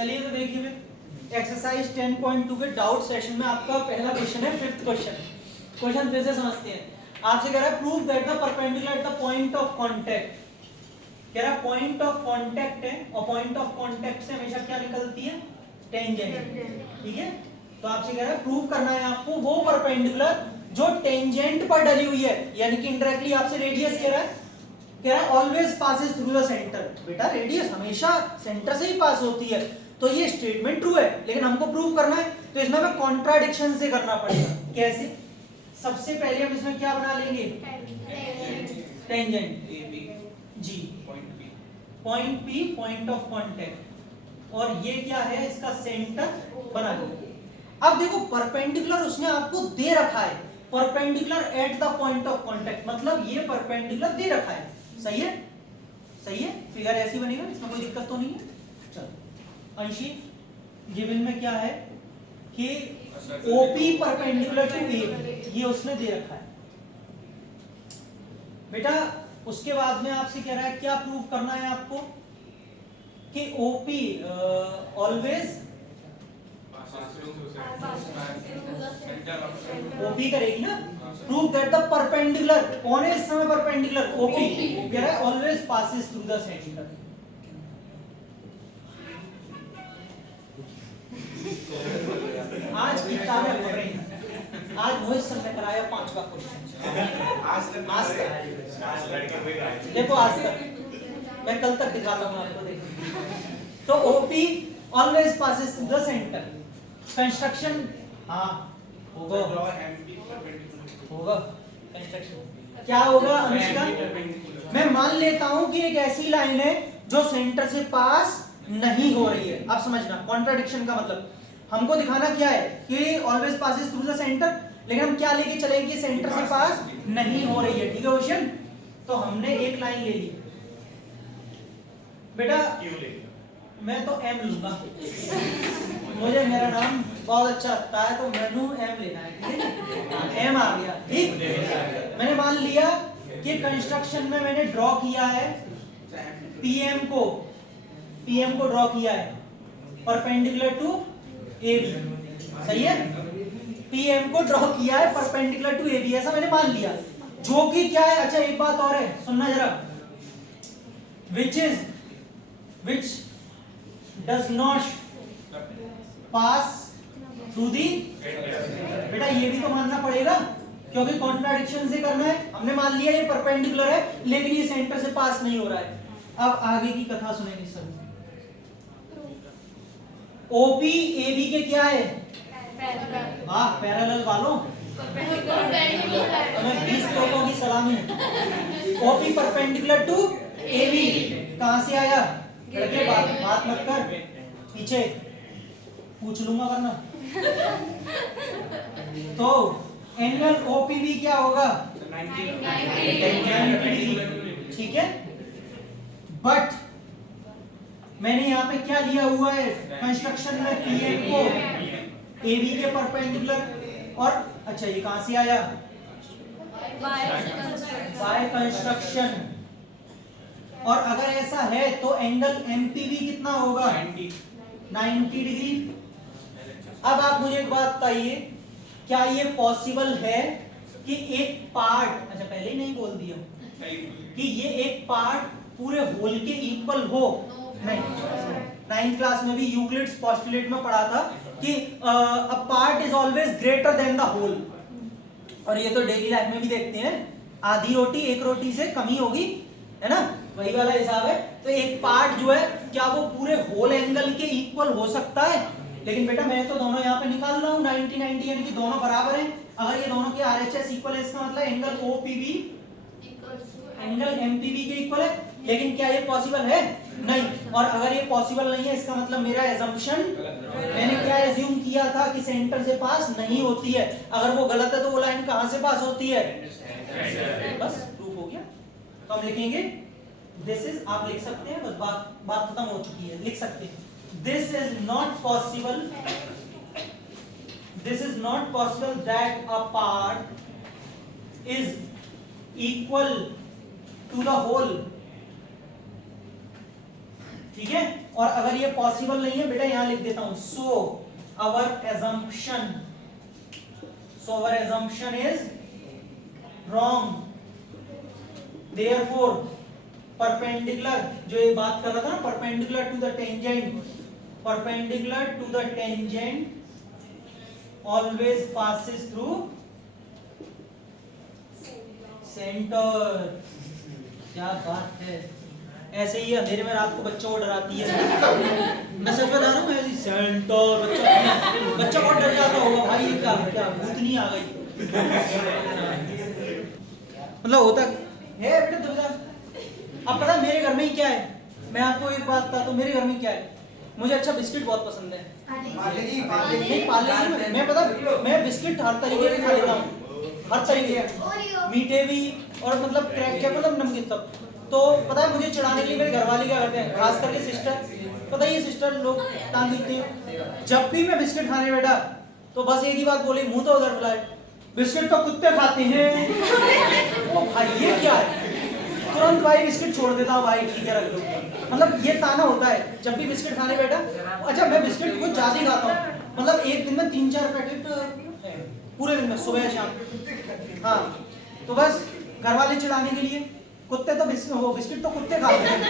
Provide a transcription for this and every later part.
चलिए तो देखिए एक्सरसाइज 10.2 के डाउट सेशन में आपका पहला क्वेश्चन है, फिफ्थ क्वेश्चन फिर से समझते हैं। आपसे कह रहा है prove that the perpendicular at the point of contact, कह रहा है पॉइंट ऑफ कांटेक्ट है और पॉइंट ऑफ कांटेक्ट से हमेशा क्या निकलती है, टेंजेंट। ठीक है, तो आपसे कह रहा है प्रूव करना है आपको वो परपेंडिकुलर जो टेंजेंट पर डली हुई है, यानी कि इनडायरेक्टली आपसे रेडियस कह रहा है always passes through the centre. बेटा रेडियस हमेशा सेंटर से ही पास होती है, तो ये स्टेटमेंट ट्रू है, लेकिन हमको प्रूव करना है तो इसमें हमें कॉन्ट्राडिक्शन से करना पड़ेगा। कैसे? सबसे पहले हम इसमें क्या बना लेंगे, टेंजेंट जी, point P point of contact, और ये क्या है, इसका सेंटर बना लेंगे। अब देखो परपेंडिकुलर उसने आपको दे रखा है, perpendicular at the point of contact, मतलब ये परपेंडिकुलर दे रखा है। सही है, सही है, फिगर ऐसी बनेगा, इसमें कोई दिक्कत तो नहीं है। चलो अंशी, गिवन में क्या है कि OP परपेंडिकुलर टू AB, ये उसने दे रखा है। बेटा उसके बाद में आपसे कह रहा है क्या प्रूव करना है आपको कि OP ऑलवेज OP करेगी ना। प्रूव दैट द परपेंडिकुलर, कौन है इस समय परपेंडिकुलर, OP कह रहा है always passes through the centre. आज किताबें पढ़ रही हैं, आज मोहित सर ने कराया 5वां क्वेश्चन। आज तक देखो, आज तक मैं कल तक दिखाता हूँ आपको, देखो। तो OP always passes through the centre. Construction हाँ होगा कंस्ट्रक्शन क्या होगा अनुष्का, मैं मान लेता हूं कि एक ऐसी लाइन है जो सेंटर से पास नहीं हो रही है। अब समझना कॉन्ट्राडिक्शन का मतलब, हमको दिखाना क्या है कि always passes through the centre, लेकिन हम क्या लेके चले कि सेंटर से पास नहीं हो रही है। ठीक है क्वेश्चन, तो हमने एक लाइन ले ली। बेटा मैं तो M लूंगा, मुझे मेरा नाम बहुत अच्छा लगता है, तो मैनू M लेना है। ठीक है, M आ गया। ठीक, मैंने मान लिया कि कंस्ट्रक्शन में मैंने ड्रॉ किया है PM को ड्रॉ किया है परपेंडिकुलर टू AB। सही है, PM को ड्रॉ किया है परपेंडिकुलर टू AB, ऐसा मैंने मान लिया, जो कि क्या है। अच्छा एक बात और है, सुनना जरा, which does not pass through the, बेटा ये भी तो मानना पड़ेगा क्योंकि कॉन्ट्राडिक्शन से करना है। हमने मान लिया ये परपेंडिकुलर है लेकिन ये सेंटर से पास नहीं हो रहा है। अब आगे की कथा सुनेंगे सर। OP AB के क्या है, वाह पैरेलल वालों, हमें 20 तोपों की सलामी। OP परपेंडिकुलर टू AB कहां से आया, लड़के बात मत कर, पीछे पूछ लूंगा वरना। तो एंगल OPB क्या होगा, 90 डिग्री। ठीक है, बट मैंने यहाँ पे क्या लिया हुआ है, कंस्ट्रक्शन में PM को AB के परपेंडिकुलर, और अच्छा ये कहां से आया, बाय कंस्ट्रक्शन। और अगर ऐसा है तो एंगल MPB कितना होगा, 90 डिग्री। अब आप मुझे एक बात बताइए, क्या ये पॉसिबल है कि एक पार्ट, अच्छा पहले ही नहीं बोल दिया कि ये एक पार्ट पूरे होल के इक्वल हो, नहीं। 9th क्लास में भी यूक्लिड्स पोस्टुलेट में पढ़ा था कि a part is always greater than the whole, और ये तो डेली लाइफ में भी देखते हैं, आधी रोटी एक रोटी से कम ही होगी, है ना, वही वाला हिसाब है। तो एक पार्ट जो है क्या वो पूरे होल एंगल के इक्वल हो सकता है, लेकिन बेटा मैं तो दोनों यहाँ पे निकाल रहा हूँ 90-90, यानी कि दोनों बराबर हैं। अगर ये दोनों के RHS इक्वल है, इसका मतलब एंगल OPB एंगल MPB के इक्वल है, लेकिन क्या ये पॉसिबल है, नहीं। और अगर ये पॉसिबल नहीं है, इसका मतलब मेरा एजम्पशन, मैंने क्या एज्यूम किया था कि सेंटर से पास नहीं होती है। अगर वो गलत है तो वो लाइन कहां से पास होती है, बस प्रूफ हो गया। तो हम लिखेंगे दिस इज, आप लिख सकते हैं, बस बात खत्म हो चुकी है, लिख सकते हैं this is not possible that a part is equal to the whole ठीक है। और अगर ये पॉसिबल नहीं है बेटा यहां लिख देता हूं, so our assumption is wrong, therefore perpendicular, जो ये बात कर रहा था ना, perpendicular to the tangent always passes through centre. क्या बात है, ऐसे ही अंधेरे में रात को बच्चों को डराती है। मैं सच बता रहा हूँ, ऐसी सेंटर बच्चा बहुत डर जाता होगा भाई, ये क्या भूतनी आ गई। मतलब होता है बेटा दुविधा। अब पता मेरे घर में ही क्या है, मैं आपको एक बात बताता हूँ, मेरे घर में क्या है, मुझे अच्छा बिस्किट बहुत पसंद है। नहीं पार्ले मैं पता, मैं बिस्किट हर तरीके के खा लेता हूँ, हर तरीके, मीठे भी और मतलब क्रैक क्या मतलब नमकीन सब। तो पता है मुझे चढ़ाने के लिए मेरे घर वाले क्या करते हैं, खास करके सिस्टर, पता है ये सिस्टर लोग टांग देते हैं। जब भी मैं बिस्किट खाने बैठा तो बस एक ही बात बोली, मुंह तो उधर बुलाए, बिस्किट तो कुत्ते खाते हैं। ओ भाई ये क्या है, तुरंत भाई बिस्किट छोड़ देता हूँ, भाई ठीक है रख लो। मतलब ये ताना होता है जब भी बिस्किट खाने बैठा। अच्छा मैं बिस्किट कुछ ज्यादा ही खाता हूँ, मतलब एक दिन में 3-4 पैकेट पूरे दिन में, सुबह शाम। हाँ तो बस घर वाले चिढ़ाने के लिए, कुत्ते तो बिस्किट तो कुत्ते खाते हैं।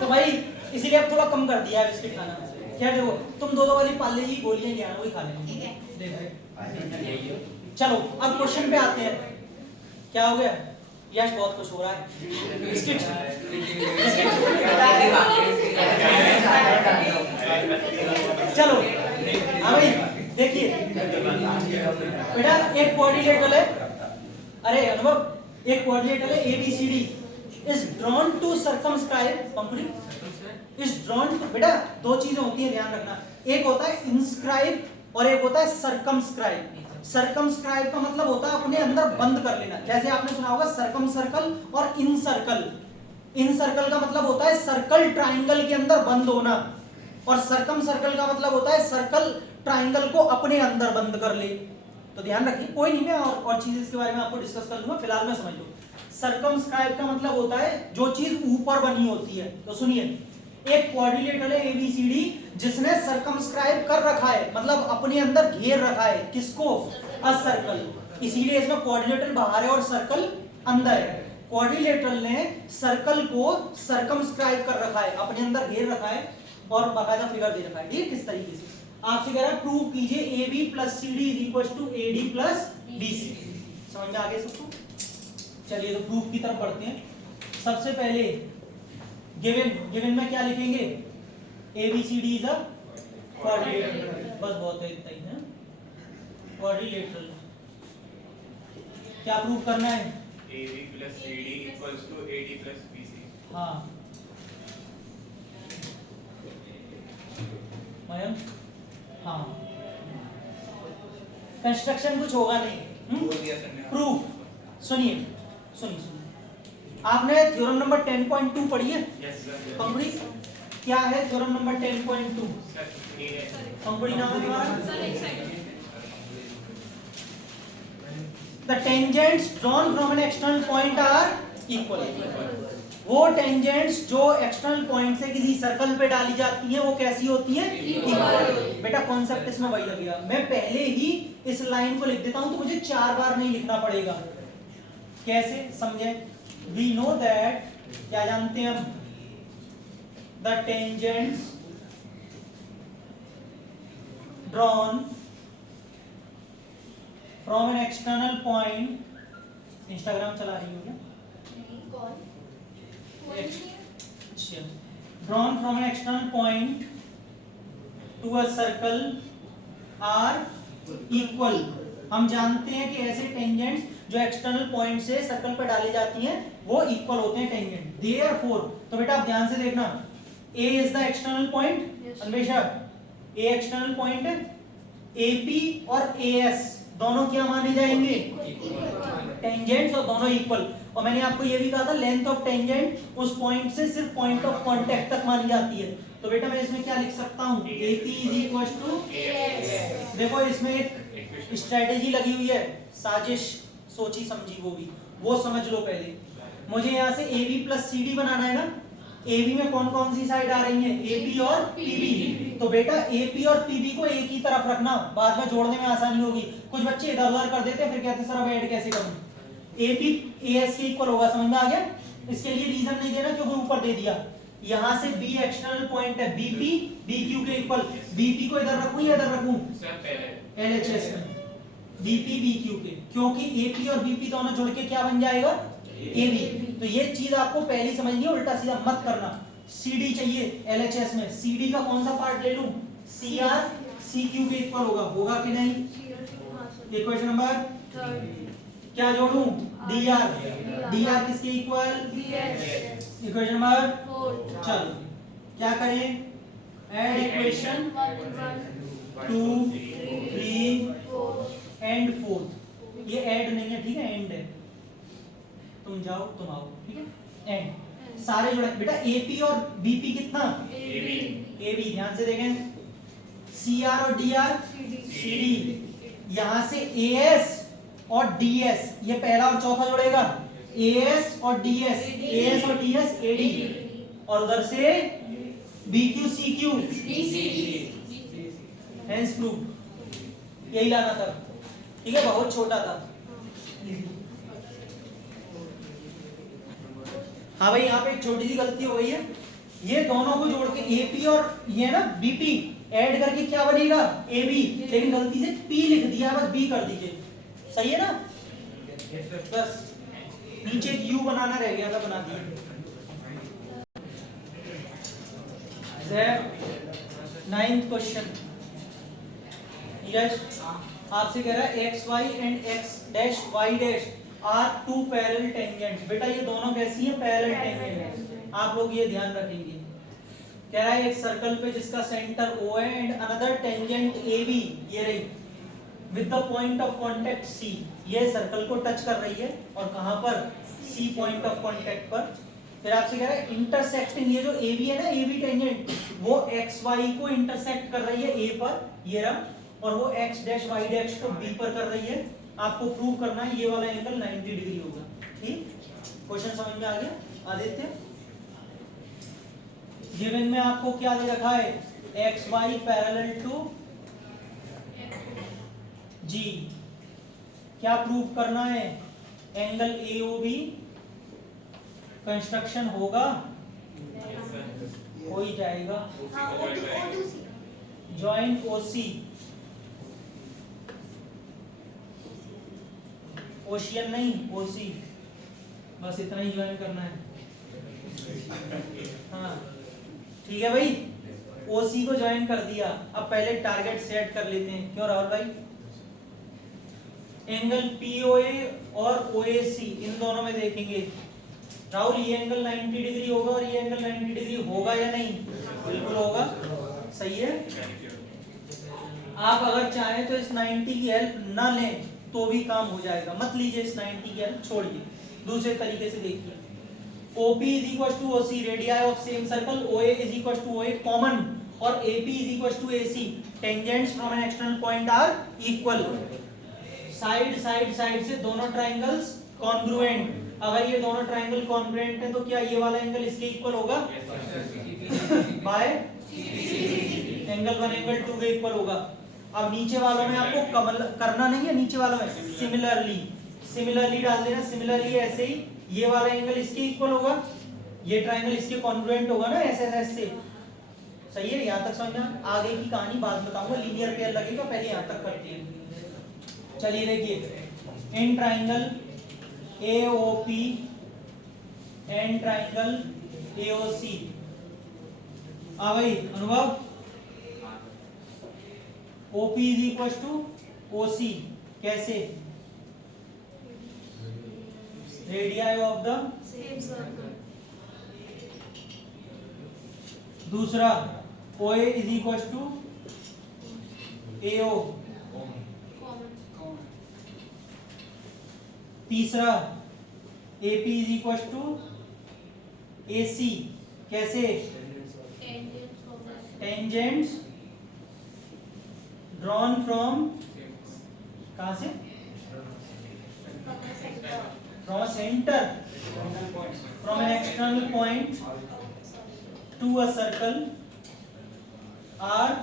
तो भाई इसीलिए अब थोड़ा कम कर दिया है बिस्किट खाना। क्या देखो तुम दो वाली पाले जी गोलियां ले आना, वही खा लेना। चलो अब क्वेश्चन पे आते हैं। क्या हो गया, यश बहुत खुश हो रहा है, बिस्किट। चलो हाँ भाई देखिए बेटा, एक कोऑर्डिनेटर है, अरे अनुभव एक कोऑर्डिनेटर है ABCD is drawn to circumscribe company, is drawn to, बेटा दो चीजें होती है ध्यान रखना, एक होता है इंस्क्राइब और एक होता है सर्कमस्क्राइब। सर्कमस्क्राइब का मतलब होता है अपने अंदर बंद कर लेना, जैसे आपने सुना होगा सर्कम सर्कल और इन सर्कल। इन सर्कल का मतलब होता है सर्कल ट्राइंगल के अंदर बंद होना, और सर्कम सर्कल का मतलब होता है सर्कल ट्राइंगल को अपने अंदर बंद कर ले। तो ध्यान रखिए, कोई नहीं मैं और चीज इसके बारे में आपको डिस्कस कर लूंगा, फिलहाल में समझ लो। सर्कमस्क्राइब का मतलब होता है जो चीज ऊपर बनी होती है। तो सुनिए, एक क्वाड्रिलेटरल है ABCD जिसने सर्कमस्क्राइब कर रखा है, मतलब अपने अंदर घेर रखा है, किसको, अ सर्कल, इसीलिए इसमें क्वाड्रिलेटरल बाहर है और सर्कल अंदर है। क्वाड्रिलेटरल ने सर्कल को सर्कमस्क्राइब कर रखा है, अपने अंदर घेर रखा है और बाकायदा फिगर दे रखा है। ठीक है, किस तरीके से आपसे कह रहा है प्रूव कीजिए AB + CD = AD + BC। समझ में आ गया सबको? चलिए तो प्रूफ की तरफ बढ़ते हैं। सबसे पहले गिवन में क्या लिखेंगे, ABCD इज अ क्वाड्रिलेटरल, बस बहुत है इतना ही है, क्वाड्रिलेटरल। क्या प्रूव करना है, AB + CD = AD + BC। हाँ मैम, हाँ कंस्ट्रक्शन कुछ होगा नहीं, प्रूफ। सुनिए आपने थ्योरम नंबर 10.2 पढ़ी है? Yes sir. पंगुड़ी क्या है थ्योरम नंबर 10.2? पंगुड़ी नाम है तुम्हारा? The tangents drawn from an external point are equal. वो टेंजेंट्स जो एक्सटर्नल पॉइंट से किसी सर्कल पे डाली जाती हैं वो कैसी होती हैं, इक्वल। बेटा कॉन्सेप्ट इसमें वही लगेगा, मैं पहले ही इस लाइन को लिख देता हूं तो मुझे 4 बार नहीं लिखना पड़ेगा। कैसे समझे, वी नो दैट, क्या जानते हैं हम, the tangents drawn from an external point, Instagram चला रही हो क्या? Drawn from an external point to a circle are equal। हम जानते हैं कि ऐसे टेंजेंट्स जो एक्सटर्नल पॉइंट से सर्कल पर डाली जाती हैं वो इक्वल होते हैं टेंजेंट। Therefore, तो बेटा आप ध्यान से देखना, A is the external point, हमेशा A एक्सटर्नल पॉइंट है, AP और AS दोनों क्या माने जाएंगे, टेंजेंट्स, और दोनों इक्वल। और मैंने आपको ये भी कहा था लेंथ ऑफ टेंजेंट उस पॉइंट से सिर्फ पॉइंट ऑफ कांटेक्ट तक मानी जाती है। तो बेटा मैं इसमें क्या लिख सकता हूँ, AP = देखो इसमें एक स्ट्रेटेजी लगी हुई है, साजिश सोची समझी, वो समझ लो पहले। मुझे यहाँ से AB प्लस CD बनाना है ना। AB में कौन कौन सी साइड आ रही है, AP और PB। तो बेटा AP और PB को एक ही तरफ रखना, बाद में जोड़ने में आसानी होगी। कुछ बच्चे इधर उधर कर देते हैं, फिर कहते हैं सर अब ऐड कैसे करूं। AP AS के इक्वल होगा, समझ में आ गया। इसके लिए रीजन नहीं देना क्योंकि ऊपर दे दिया। यहाँ से B एक्सटर्नल पॉइंट है, BP BQ के इक्वल। BP को इधर रखूं या इधर रखूं, सर पहले LHS में BP BQ के, क्योंकि AP और BP दोनों जुड़ के क्या बन जाएगा, AB। तो ये चीज आपको पहली समझनी है, उल्टा सीधा मत करना। CD चाहिए LHS में, CD का कौन सा पार्ट ले लूं, CR CQ के इक्वल होगा कि नहीं। इक्वेशन नंबर क्या जोड़ूं, DR किसके इक्वल, इक्वेशन नंबर। चलो क्या करें, ऐड इक्वेशन 2 3 एंड 4। ये ऐड नहीं है, ठीक है, एंड है। तुम जाओ तुम आओ, ठीक है, एंड सारे जुड़े। बेटा AP और BP कितना, AB ध्यान से देखें, CR और DR CD। यहां से AS और DS, ये पहला और चौथा जुड़ेगा, AS और DS, AS और DS AD, और उधर से BQ CQ हेंस प्रूफ। यही लाना था, ठीक है, बहुत छोटा था। हाँ भाई, यहाँ पे एक छोटी सी गलती हो गई है। ये दोनों को जोड़ के AP और ये ना BP ऐड करके क्या बनेगा, AB, लेकिन गलती से P लिख दिया, बस B कर दीजिए, सही है ना। बस नीचे एक U बनाना रह गया था, बना दिया। 9th क्वेश्चन, नीरज आपसे कह रहा है XY and X dash Y dash are two parallel tangents. बेटा ये दोनों कैसी हैं, पैरेलल टेंजेंट है, आप लोग ये ध्यान रखेंगे। कह रहा है एक सर्कल पे जिसका सेंटर O है एंड अनदर टेंजेंट AB, ये रही, with the point of contact C, ये सर्कल को टच कर रही है, और कहां पर, C पॉइंट ऑफ कांटेक्ट पर। फिर आपसे कह रहा है इंटरसेक्टिंग, ये जो AB है ना, AB टेंजेंट, वो XY को इंटरसेक्ट कर रही है A पर, ये रहा, और वो X डैश Y डैश को B पर कर रही है। आपको प्रूव करना है ये वाला एंगल 90 डिग्री होगा, ठीक। क्वेश्चन समझ में आ गया आदित्य। गिवन में आपको क्या दे रखा है, XY पैरेलल टू G, क्या प्रूव करना है, एंगल AOB कंस्ट्रक्शन होगा, हो ही जाएगा। जॉइंट OC, ओशियन नहीं OC, बस इतना ही ज्वाइन करना है। हाँ ठीक है भाई, OC को ज्वाइन कर दिया। अब पहले टारगेट सेट कर लेते हैं, क्यों राहुल भाई। एंगल POA और OAC इन दोनों में देखेंगे। राहुल ये एंगल 90 डिग्री होगा और ये एंगल 90 डिग्री होगा या नहीं, बिल्कुल होगा, सही है। आप अगर चाहें तो इस 90 की हेल्प ना लें तो भी काम हो जाएगा, मत लीजिए इस 90 की हेल्प, छोड़िए। दूसरे तरीके से देखिए, OP is equal to OC, radius of same circle, OA is equal to OA common, और AP is equal to AC, tangents from an external point are equal. Side side side से दोनों triangles congruent. अगर ये दोनों triangle congruent है तो क्या ये वाला एंगल इसके इक्वल होगा, बाय एंगल 1 एंगल 2 के इक्वल होगा। अब नीचे वालों में आपको करना नहीं है, नीचे वालों में सिमिलरली डाल देना, सिमिलरली ऐसे ही ये वाला एंगल इसके इक्वल होगा, ये ट्रायंगल इसके कॉन्ग्रुएंट होगा ना, ऐसे ऐसे, सही है। यहाँ तक समझना, आगे की कहानी बाद बताऊंगा, लीनियर पेयर लगेगा, पहले यहाँ तक करते हैं। चलिए देखिए, in triangle AOP and triangle AOC। भाई अनुभव, OP is equal to OC, कैसे, radius of the same circle. दूसरा OA is equal to AO, तीसरा AP is equal to AC, कैसे, टेंजेंट्स ड्रॉन फ्रॉम, कहां से, from centre from an external point to a circle are,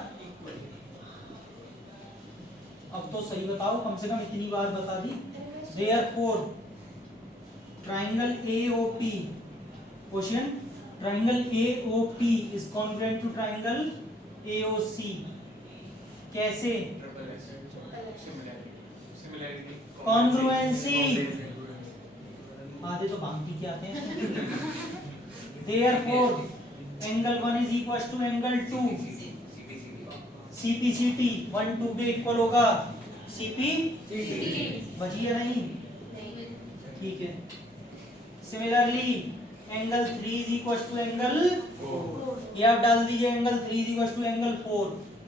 अब तो सही बताओ, कम से कम इतनी बार बता दी। Therefore triangle AOP, question, triangle AOP is congruent to triangle AOC। कैसे? कॉन्ग्रुएंसी, आधे तो भांगती के आते हैं। Therefore angle 1 is equal to angle 2 CPCT, 1 2 के इक्वल होगा CP, बची है नहीं? ठीक है। Similarly angle 3 is equal to angle 4, ये आप डाल दीजिए, angle 3 is equal to angle 4।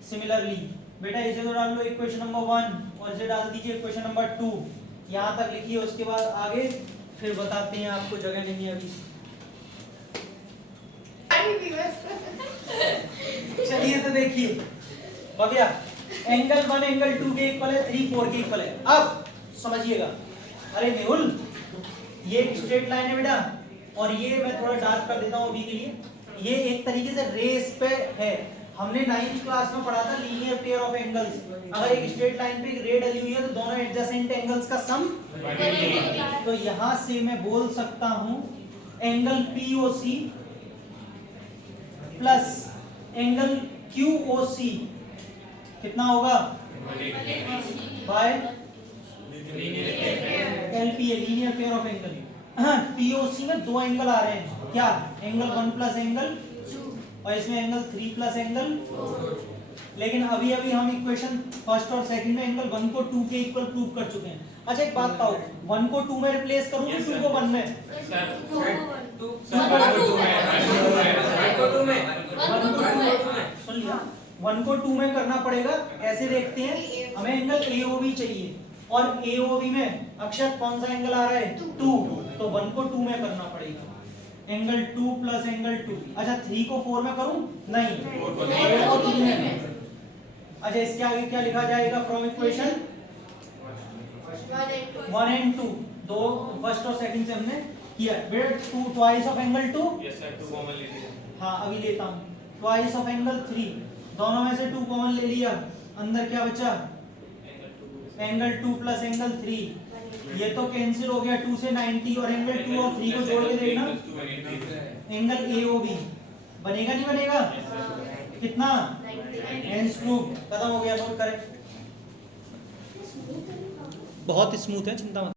Similarly बेटा इसे तो डाल लो इक्वेशन नंबर 1 और इसे डाल दीजिए इक्वेशन नंबर 2। यहाँ तक लिखिए, उसके बाद आगे फिर बताते हैं, आपको जगह नहीं है अभी। चलिए तो देखिए भैया, एंगल 1 एंगल 2 के इक्वल है, 3 4 के इक्वल है। अब समझिएगा, अरे मेहुल ये एक स्ट्रेट लाइन है बेटा, और ये मैं थोड़ा डार्क कर देता हूँ अभी के लिए, ये एक तरीके से रेस पे है। हमने 9th क्लास में पढ़ा था लीनियर पेयर ऑफ एंगल्स। अगर एक स्ट्रेट लाइन पे एक रे डली हुई है तो दोनों एडजेसेंट एंगल्स का सम, तो यहां से मैं बोल सकता हूं angle POC plus angle QOC कितना होगा, by LPA, linear pair of angle. POC में दो एंगल आ रहे हैं, क्या? एंगल 1 प्लस एंगल 2, और इसमें एंगल 3 प्लस एंगल 4। लेकिन अभी अभी हम इक्वेशन फर्स्ट और सेकंड में एंगल 1 को 2 के इक्वल प्रूव कर चुके हैं। अच्छा एक बात बताओ, 1 को 2 में रिप्लेस करूं कि 2 को 1 में? 1 को 2 में करना पड़ेगा। ऐसे देखते हैं, हमें एंगल AOB चाहिए, और AOB में अक्षर कौन सा एंगल आ रहा है, 2, तो 1 को 2 में करना पड़ेगा। Angle 2 plus angle 2। अच्छा 3 को 4 में करूं? नहीं, 4 को 3 में। अच्छा इसके आगे क्या लिखा जाएगा फ्रॉम इक्वेशन 1 एंड 2, दो फर्स्ट और सेकंड से हमने किया। बेटा 2 twice of angle 2, yes sir 2 common ले लीजिए। हाँ अभी लेता हूं, ट्वाइस ऑफ एंगल 3, दोनों में से 2 कॉमन ले लिया, अंदर क्या बचा, एंगल 2 प्लस एंगल 3, ये तो कैंसिल हो गया, 2 से 90, और एंगल 2 और 3 को जोड़ के देखना, एंगल AOB बनेगा नहीं बनेगा, कितना, हेंस प्रूफ, खत्म हो गया। नोट करें, बहुत स्मूथ है, चिंता मत।